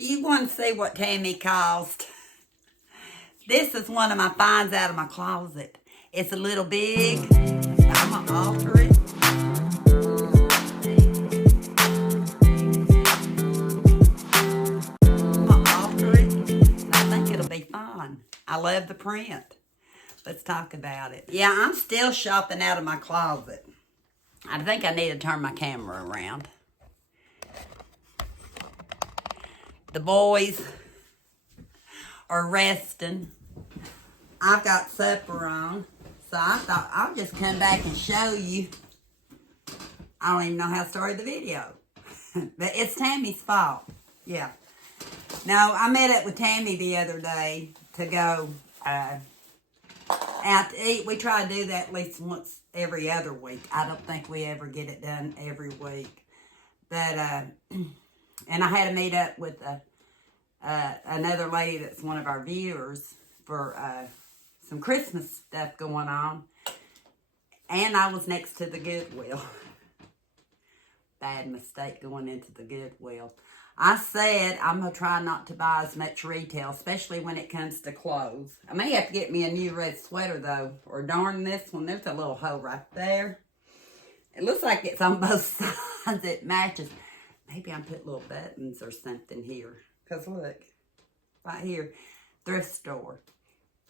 Do you want to see what Tammy caused? This is one of my finds out of my closet. It's a little big. I'm going to alter it. I'm going to alter it. I think it'll be fun. I love the print. Let's talk about it. Yeah, I'm still shopping out of my closet. I think I need to turn my camera around. The boys are resting. I've got supper on, so I thought I'll just come back and show you. I don't even know how I started the video. But it's Tammy's fault. Yeah. No, I met up with Tammy the other day to go out to eat. We try to do that at least once every other week. I don't think we ever get it done every week. But, and I had to meet up with another lady that's one of our viewers for some Christmas stuff going on. And I was next to the Goodwill. Bad mistake going into the Goodwill. I said I'm going to try not to buy as much retail, especially when it comes to clothes. I may have to get me a new red sweater, though. Or darn this one, there's a little hole right there. It looks like it's on both sides. It matches. Maybe I put little buttons or something here. Because look, right here, thrift store.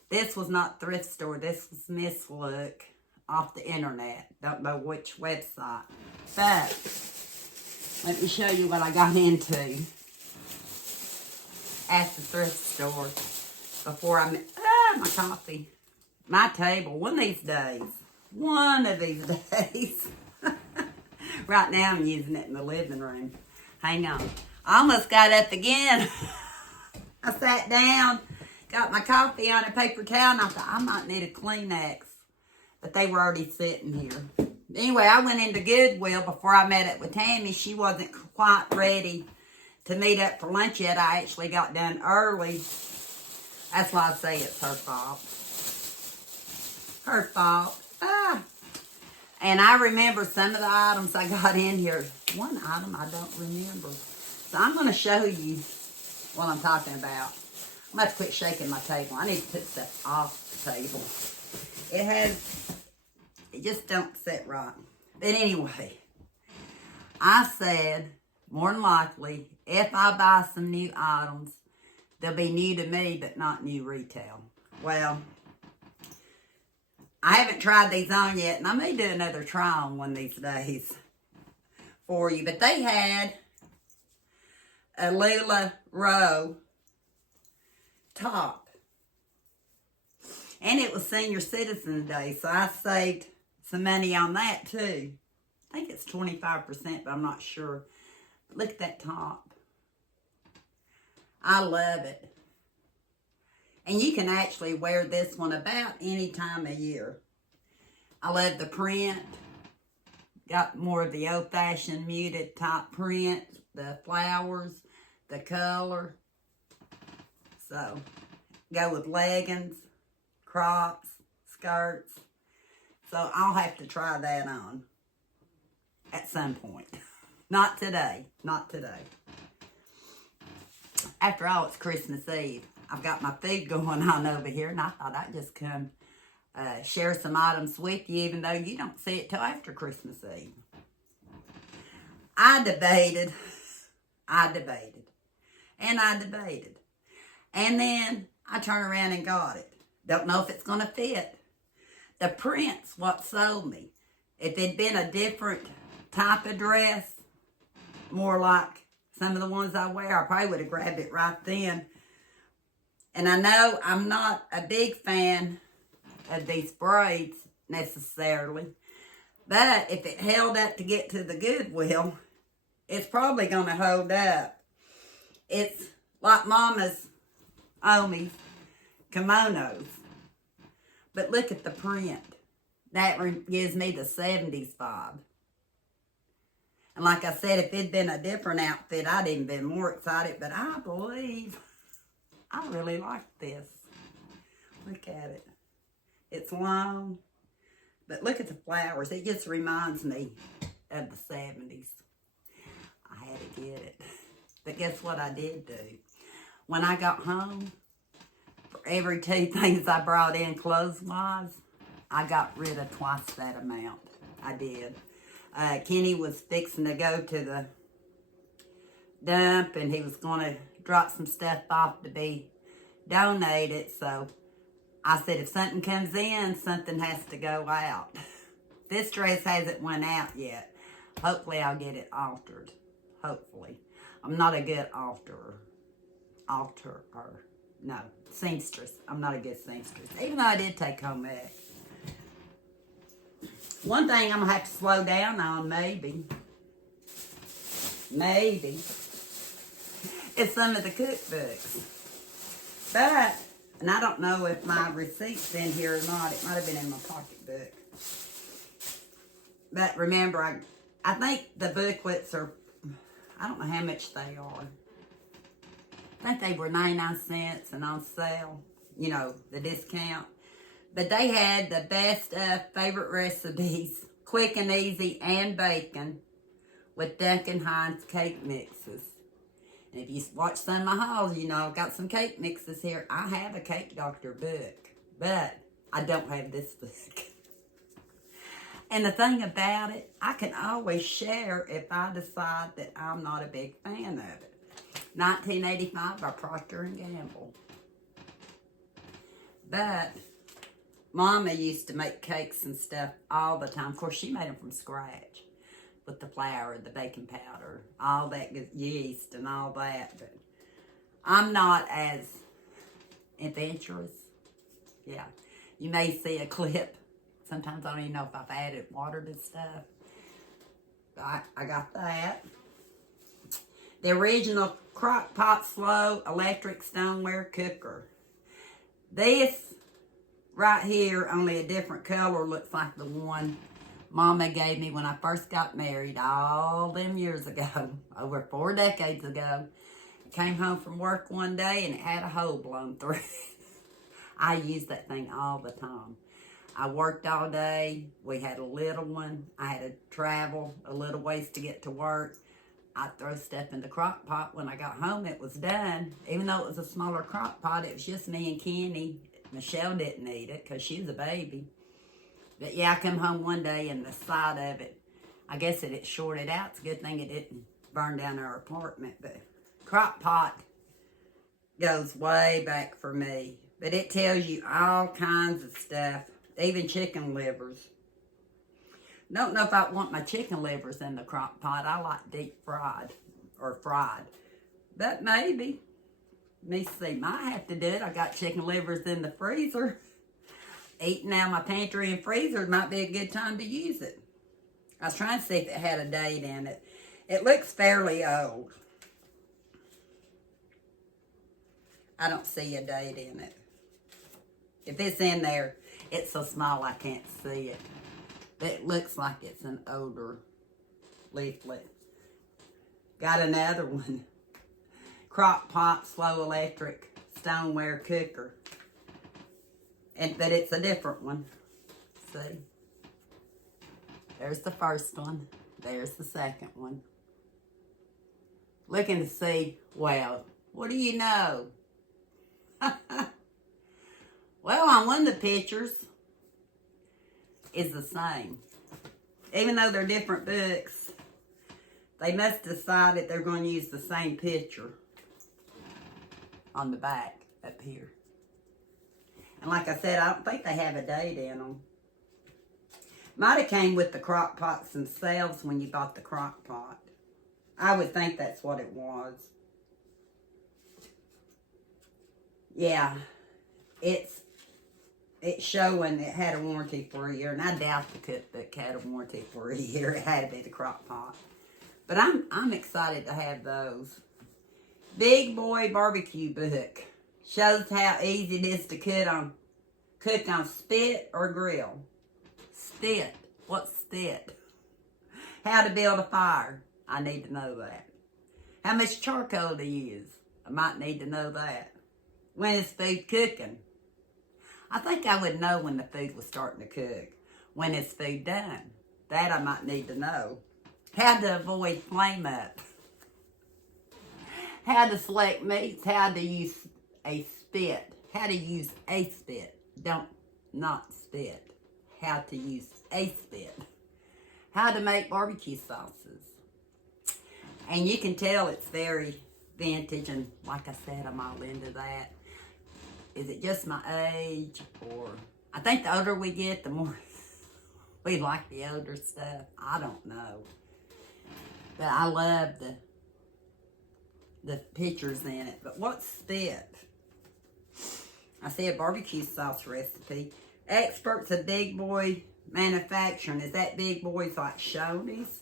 This was not thrift store. This was Miss Look off the internet. Don't know which website. But let me show you what I got into at the thrift store before I met. My coffee. My table. One of these days. One of these days. Right now I'm using it in the living room. Hang on. I almost got up again. I sat down, got my coffee on a paper towel, and I thought I might need a Kleenex. But they were already sitting here. Anyway, I went into Goodwill before I met up with Tammy. She wasn't quite ready to meet up for lunch yet. I actually got done early. That's why I say it's her fault. Her fault. And I remember some of the items I got in here. One item I don't remember. So I'm going to show you what I'm talking about. I'm going to have to quit shaking my table. I need to put stuff off the table. It just don't sit right. But anyway, I said, more than likely, if I buy some new items, they'll be new to me, but not new retail. Well, I haven't tried these on yet, and I may do another try on one of these days for you. But they had a Lula Row top. And it was Senior Citizen Day, so I saved some money on that too. I think it's 25%, but I'm not sure. But look at that top. I love it. And you can actually wear this one about any time of year. I love the print. Got more of the old-fashioned muted top print. The flowers. The color. So, go with leggings, crops, skirts. So, I'll have to try that on at some point. Not today. Not today. After all, it's Christmas Eve. I've got my food going on over here, and I thought I'd just come share some items with you, even though you don't see it till after Christmas Eve. I debated. And then I turned around and got it. Don't know if it's going to fit. The print's what sold me. If it'd been a different type of dress, more like some of the ones I wear, I probably would have grabbed it right then. And I know I'm not a big fan of these braids necessarily. But if it held up to get to the Goodwill, it's probably going to hold up. It's like Mama's Omi's kimonos. But look at the print. That gives me the 70s vibe. And like I said, if it'd been a different outfit, I'd even been more excited. But I believe I really like this. Look at it. It's long. But look at the flowers. It just reminds me of the 70s. I had to get it. But guess what I did do? When I got home, for every 2 things I brought in clothes-wise, I got rid of twice that amount. I did. Kenny was fixing to go to the dump, and he was going to drop some stuff off to be donated. So I said, if something comes in, something has to go out. This dress hasn't went out yet. Hopefully I'll get it altered. Hopefully. I'm not a good seamstress. I'm not a good seamstress. Even though I did take home ec. One thing I'm going to have to slow down on, maybe, is some of the cookbooks. But, and I don't know if my receipt's in here or not. It might have been in my pocketbook. But remember, I think the booklets are, I don't know how much they are. I think they were 99 cents and on sale, you know, the discount. But they had the best favorite recipes, quick and easy, and bacon with Duncan Hines cake mixes. And if you watch some of my hauls, you know I've got some cake mixes here. I have a Cake Doctor book, but I don't have this book. And the thing about it, I can always share if I decide that I'm not a big fan of it. 1985 by Procter & Gamble. But Mama used to make cakes and stuff all the time. Of course, she made them from scratch with the flour, the baking powder, all that yeast and all that. But I'm not as adventurous. Yeah. You may see a clip. Sometimes I don't even know if I've added water to stuff. I got that. The original crock pot slow electric stoneware cooker. This right here, only a different color, looks like the one Mama gave me when I first got married all them years ago, over 4 decades ago. I came home from work one day and it had a hole blown through it. I use that thing all the time. I worked all day. We had a little one. I had to travel a little ways to get to work. I'd throw stuff in the crock pot. When I got home, it was done. Even though it was a smaller crock pot, it was just me and Kenny. Michelle didn't eat it because she was a baby. But yeah, I come home one day and the side of it, I guess it shorted out. It's a good thing it didn't burn down our apartment. But crock pot goes way back for me. But it tells you all kinds of stuff, even chicken livers. Don't know if I want my chicken livers in the crock pot. I like deep fried or fried. But maybe. Let me see. Might have to do it. I got chicken livers in the freezer. Eating out my pantry and freezer might be a good time to use it. I was trying to see if it had a date in it. It looks fairly old. I don't see a date in it. If it's in there, it's so small I can't see it. But it looks like it's an older leaflet. Got another one. Crock pot, slow electric, stoneware cooker. But it's a different one. See? There's the first one. There's the second one. Looking to see, well, what do you know? Well, on one of the pictures is the same. Even though they're different books, they must have decided they're going to use the same picture on the back up here. And like I said, I don't think they have a date in them. Might have came with the crock pots themselves when you bought the crock pot. I would think that's what it was. Yeah, it's showing it had a warranty for a year, and I doubt the cookbook had a warranty for a year. It had to be the crock pot. But I'm excited to have those. Big Boy Barbecue Book. Shows how easy it is to cook on spit or grill. Spit. What's spit? How to build a fire. I need to know that. How much charcoal to use. I might need to know that. When is food cooking? I think I would know when the food was starting to cook. When is food done? That I might need to know. How to avoid flame up. How to select meats, how to use a spit. How to use a spit. Don't not spit. How to use a spit. How to make barbecue sauces. And you can tell it's very vintage, and like I said, I'm all into that. Is it just my age, or I think the older we get, the more we like the older stuff. I don't know. But I love the pictures in it. But what's spit? I see a barbecue sauce recipe. Experts of Big Boy Manufacturing. Is that Big Boy's like Shoney's?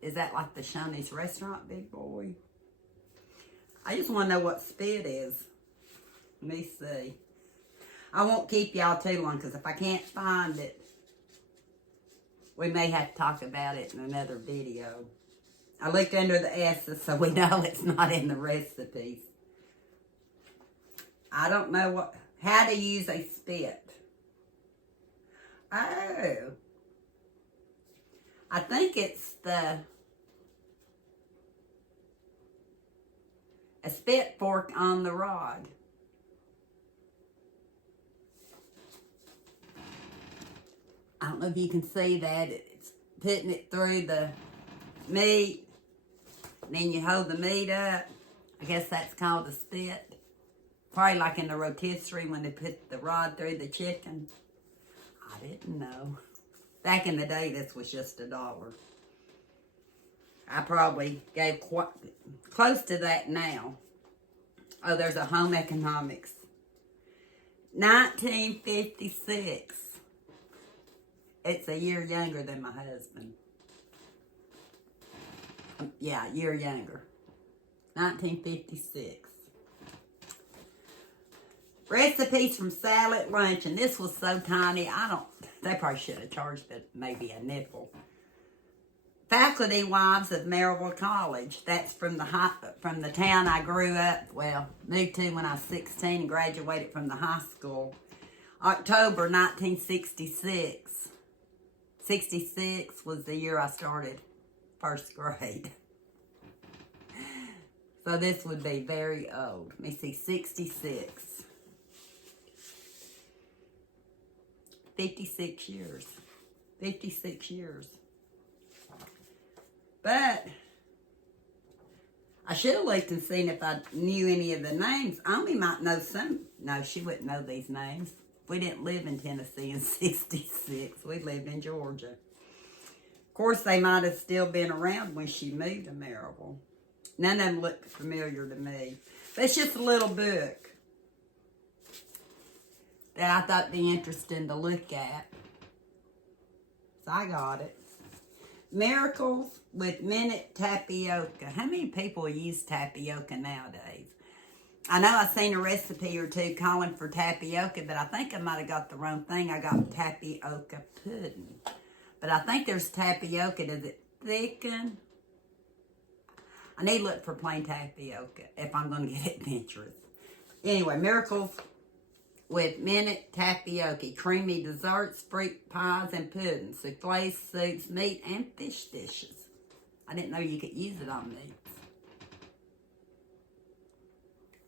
Is that like the Shoney's restaurant, Big Boy? I just want to know what spit is. Let me see. I won't keep y'all too long, because if I can't find it, we may have to talk about it in another video. I looked under the S's so we know it's not in the recipes. I don't know how to use a spit. Oh. I think it's a spit fork on the rod. I don't know if you can see that. It's putting it through the meat. And then you hold the meat up. I guess that's called a spit. Probably like in the rotisserie when they put the rod through the chicken. I didn't know. Back in the day, this was just $1. I probably gave quite close to that now. Oh, there's a home economics. 1956. It's a year younger than my husband. Yeah, a year younger. 1956. Recipes from Salad Lunch. And this was so tiny. They probably should have charged it maybe a nickel. Faculty Wives of Maryville College. That's from the town I grew up, moved to when I was 16 and graduated from the high school. October 1966. 66 was the year I started first grade. So this would be very old. Let me see, 66. 56 years. 56 years. But I should have looked and seen if I knew any of the names. Amy might know some. No, she wouldn't know these names. We didn't live in Tennessee in 66. We lived in Georgia. Of course, they might have still been around when she moved to Maryville. None of them look familiar to me. But it's just a little book that I thought would be interesting to look at. So I got it. Miracles with Minute Tapioca. How many people use tapioca nowadays? I know I've seen a recipe or two calling for tapioca, but I think I might have got the wrong thing. I got tapioca pudding. But I think there's tapioca. Does it thicken? I need to look for plain tapioca if I'm going to get adventurous. Anyway, Miracles with Minute Tapioca. Creamy desserts, fruit pies, and puddings. Soufflés, soups, meat, and fish dishes. I didn't know you could use it on meats.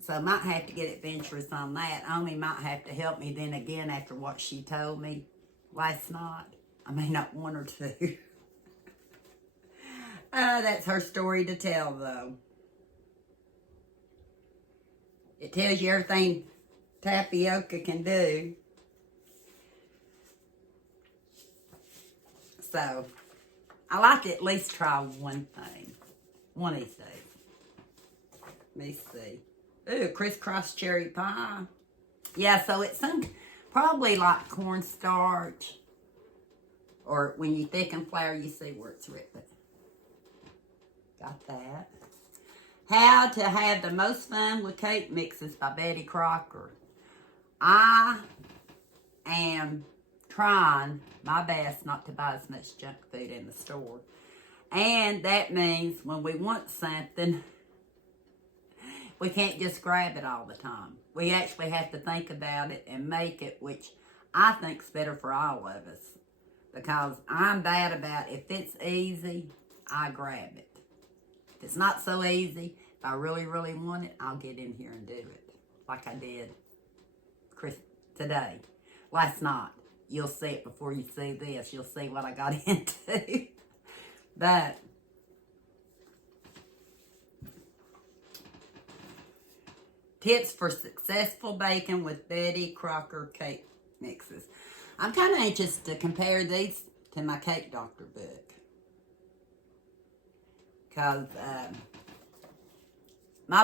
So I might have to get adventurous on that. Omi might have to help me then again after what she told me last night. I may not one or two. That's her story to tell, though. It tells you everything tapioca can do. So, I like to at least try one thing. One of these days. Let me see. Ooh, crisscross cherry pie. Yeah, so it's probably like cornstarch. Or when you thicken flour, you see where it's written. Got that. How to Have the Most Fun with Cake Mixes by Betty Crocker. I am trying my best not to buy as much junk food in the store. And that means when we want something, we can't just grab it all the time. We actually have to think about it and make it, which I think is better for all of us. Because I'm bad about if it's easy, I grab it. If it's not so easy, If I really, really want it, I'll get in here and do it. Like I did today. Last night. You'll see it before you see this. You'll see what I got into. But tips for successful baking with Betty Crocker cake mixes. I'm kind of anxious to compare these to my cake doctor book. Because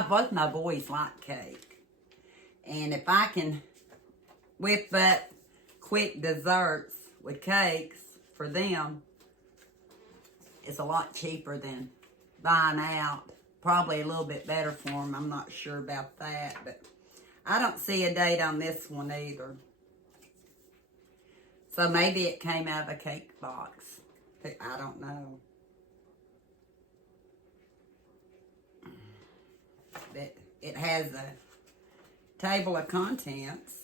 both my boys like cake. And if I can whip up quick desserts with cakes for them, it's a lot cheaper than buying out. Probably a little bit better for them. I'm not sure about that, but I don't see a date on this one either. So maybe it came out of a cake box. I don't know. But it has a table of contents.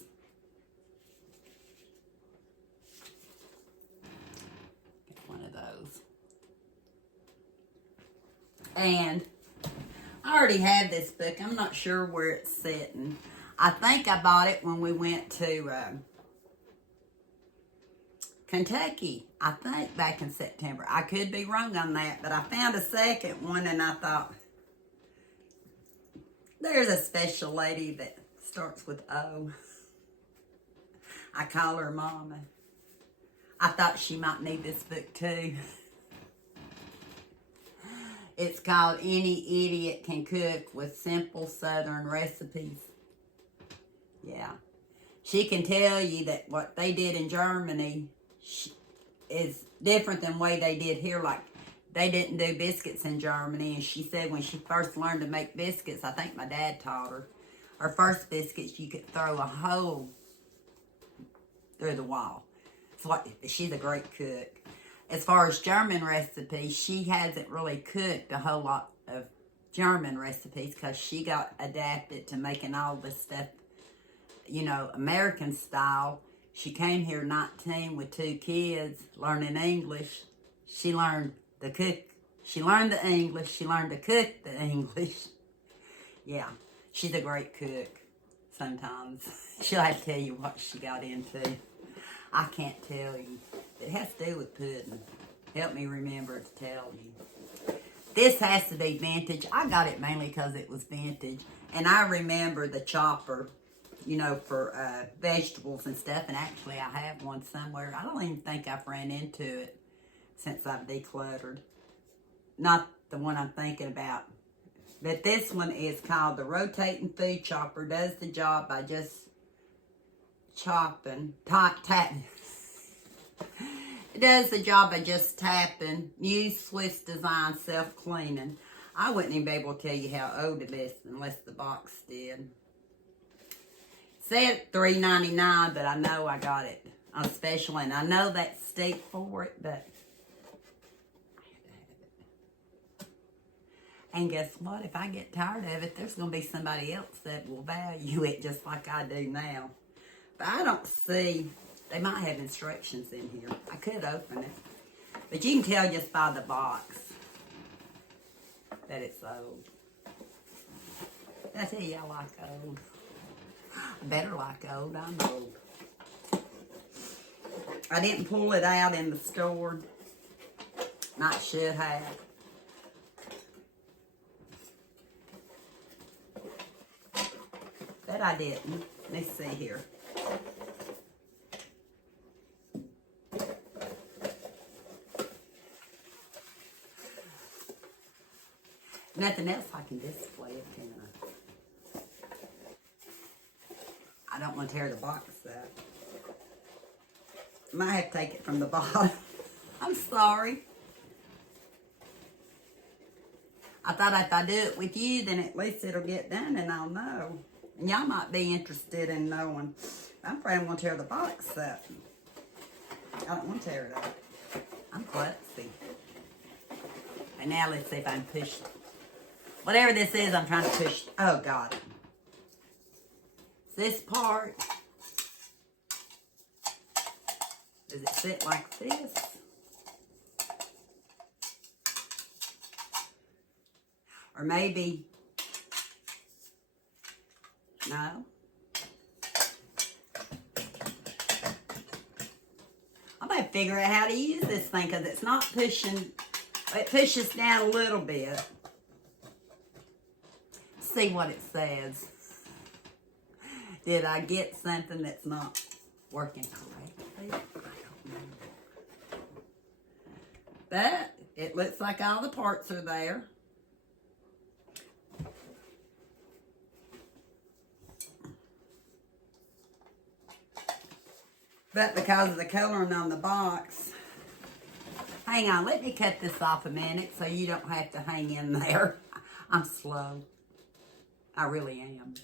One of those. And I already have this book. I'm not sure where it's sitting. I think I bought it when we went to Kentucky. I think back in September. I could be wrong on that, but I found a second one and I thought, there's a special lady that starts with O. I call her Mama. I thought she might need this book too. It's called Any Idiot Can Cook with Simple Southern Recipes. Yeah. She can tell you that what they did in Germany is different than the way they did here. Like, they didn't do biscuits in Germany. And she said when she first learned to make biscuits, I think my dad taught her, her first biscuits, you could throw a hole through the wall. So she's a great cook. As far as German recipes, she hasn't really cooked a whole lot of German recipes because she got adapted to making all this stuff, you know, American style. She came here 19 with 2 kids, learning English. She learned to cook. She learned the English. She learned to cook the English. Yeah, she's a great cook sometimes. She'll have to tell you what she got into. I can't tell you. It has to do with pudding. Help me remember to tell you. This has to be vintage. I got it mainly because it was vintage. And I remember the chopper, you know, for vegetables and stuff. And actually, I have one somewhere. I don't even think I've ran into it since I've decluttered. Not the one I'm thinking about. But this one is called the Rotating Food Chopper. Does the job by just chopping, tapping. It does the job by just tapping. New Swiss design, self-cleaning. I wouldn't even be able to tell you how old it is unless the box did. It said $3.99, but I know I got it on special, and I know that's steep for it, but and guess what? If I get tired of it, there's going to be somebody else that will value it just like I do now. But I don't see, they might have instructions in here. I could open it. But you can tell just by the box that it's old. I tell you, I like old. I better like old. I'm old. I didn't pull it out in the store. Not should have. But I didn't. Let's see here. Nothing else I can display it, can I? I don't want to tear the box up. Might have to take it from the bottom. I'm sorry. I thought if I do it with you, then at least it'll get done and I'll know. And y'all might be interested in knowing. I'm afraid I'm going to tear the box up. I don't want to tear it up. I'm klutzy. And now let's see if I can push it. Whatever this is, I'm trying to push. Oh, got it. This part. Does it sit like this? Or maybe No. I might figure out how to use this thing because it's not pushing. It pushes down a little bit. See what it says. Did I get something that's not working correctly? I don't know. But it looks like all the parts are there. But because of the coloring on the box, hang on, let me cut this off a minute so you don't have to hang in there. I'm slow. I really am.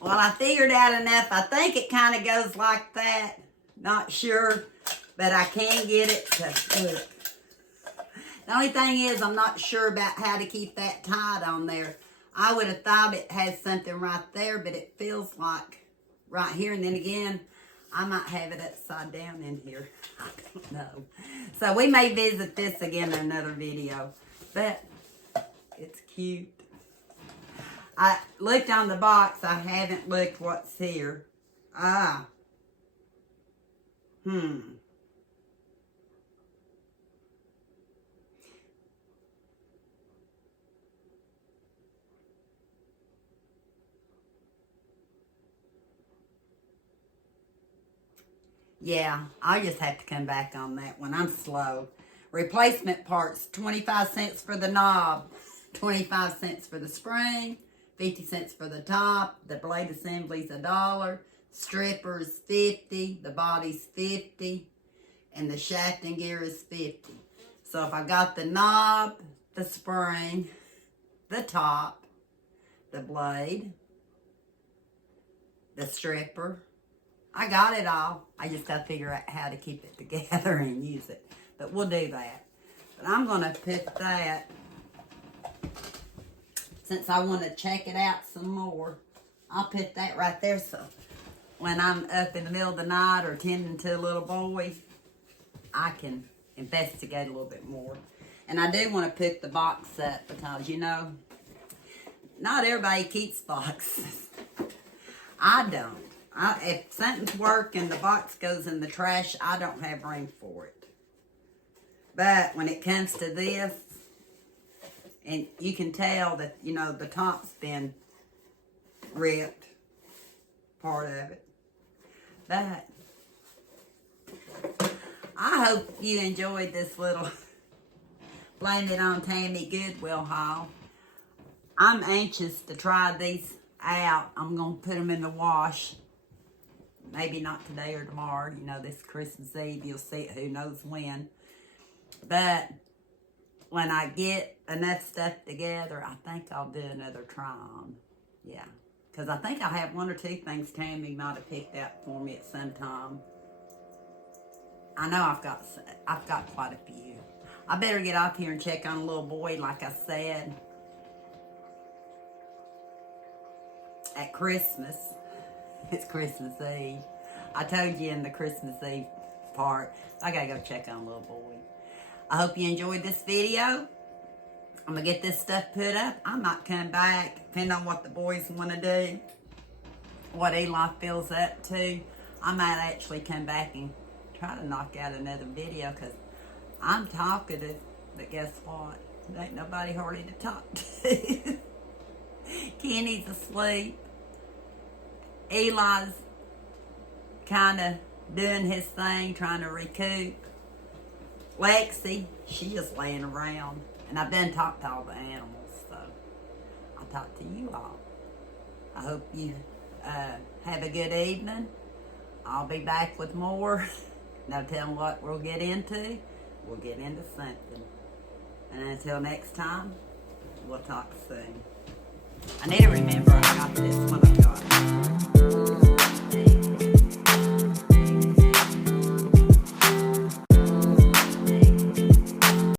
Well, I figured out enough. I think it kind of goes like that. Not sure, but I can get it to look. The only thing is I'm not sure about how to keep that tied on there. I would have thought it had something right there, but it feels like right here. And then again, I might have it upside down in here. I don't know. So we may visit this again in another video. But it's cute. I looked on the box. I haven't looked what's here. Yeah, I'll just have to come back on that one. I'm slow. Replacement parts, 25 cents for the knob, 25 cents for the spring, 50 cents for the top. The blade assembly's $1. Strippers, 50. The body's 50. And the shaft and gear is 50. So if I got the knob, the spring, the top, the blade, the stripper, I got it all. I just got to figure out how to keep it together and use it. But we'll do that. But I'm going to put that, since I want to check it out some more, I'll put that right there so when I'm up in the middle of the night or tending to a little boy, I can investigate a little bit more. And I do want to put the box up because, you know, not everybody keeps boxes. I don't. If something's working, the box goes in the trash, I don't have room for it. But when it comes to this, and you can tell that, you know, the top's been ripped, part of it. But I hope you enjoyed this little Blame It on Tammy Goodwill haul. I'm anxious to try these out. I'm going to put them in the wash. Maybe not today or tomorrow. You know, this Christmas Eve, you'll see it who knows when. But when I get enough stuff together, I think I'll do another try on. Yeah. Because I think I have one or two things Tammy might have picked out for me at some time. I know I've got quite a few. I better get off here and check on a little boy, like I said. At Christmas. It's Christmas Eve. I told you in the Christmas Eve part, I gotta go check on a little boy. I hope you enjoyed this video. I'm gonna get this stuff put up. I might come back, depending on what the boys want to do, what Eli feels up to. I might actually come back and try to knock out another video because I'm talkative, but guess what? There ain't nobody hardly to talk to. Kenny's asleep. Eli's kind of doing his thing, trying to recoup. Lexi, she's just laying around. And I've done talked to all the animals, so I'll talk to you all. I hope you have a good evening. I'll be back with more. No telling what we'll get into. We'll get into something. And until next time, we'll talk soon. I need to remember I got this.